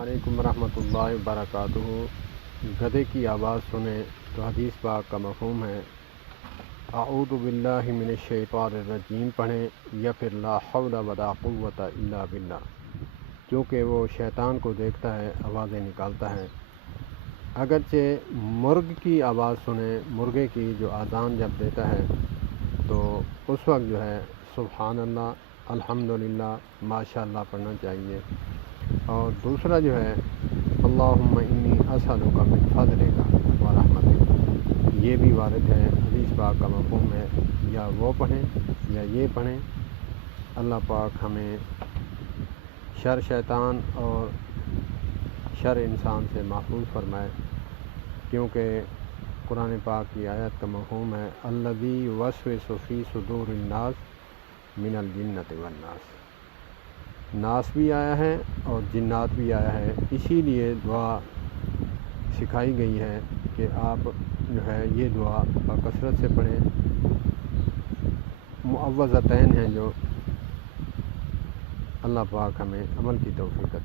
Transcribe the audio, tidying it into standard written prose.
علیکم ورحمۃ اللہ وبرکاتہ۔ گدھے کی آواز سنیں تو حدیث پاک کا مفہوم ہے اعوذ باللہ من الشیطان الرجیم پڑھیں یا پھر لا حول ولا قوت الا باللہ، کیونکہ وہ شیطان کو دیکھتا ہے، آوازیں نکالتا ہے۔ اگرچہ مرغ کی آواز سنیں، مرغے کی جو اذان جب دیتا ہے تو اس وقت جو ہے سبحان اللہ، الحمدللہ، ماشاء اللہ پڑھنا چاہیے۔ اور دوسرا جو ہے اللہم انی اسألک من فضلک و رحمتک، یہ بھی وارد ہے، حدیث پاک کا مفہوم ہے، یا وہ پڑھیں یا یہ پڑھیں۔ اللہ پاک ہمیں شر شیطان اور شر انسان سے محفوظ فرمائے، کیونکہ قرآن پاک کی آیت کا مفہوم ہے الذی یوسوس فی صدور الناس من الجنۃ والناس۔ ناس بھی آیا ہے اور جنات بھی آیا ہے، اسی لیے دعا سکھائی گئی ہے کہ آپ جو ہے یہ دعا کثرت سے پڑھیں۔ معوذتین ہیں جو اللہ پاک ہمیں عمل کی توفیق عطا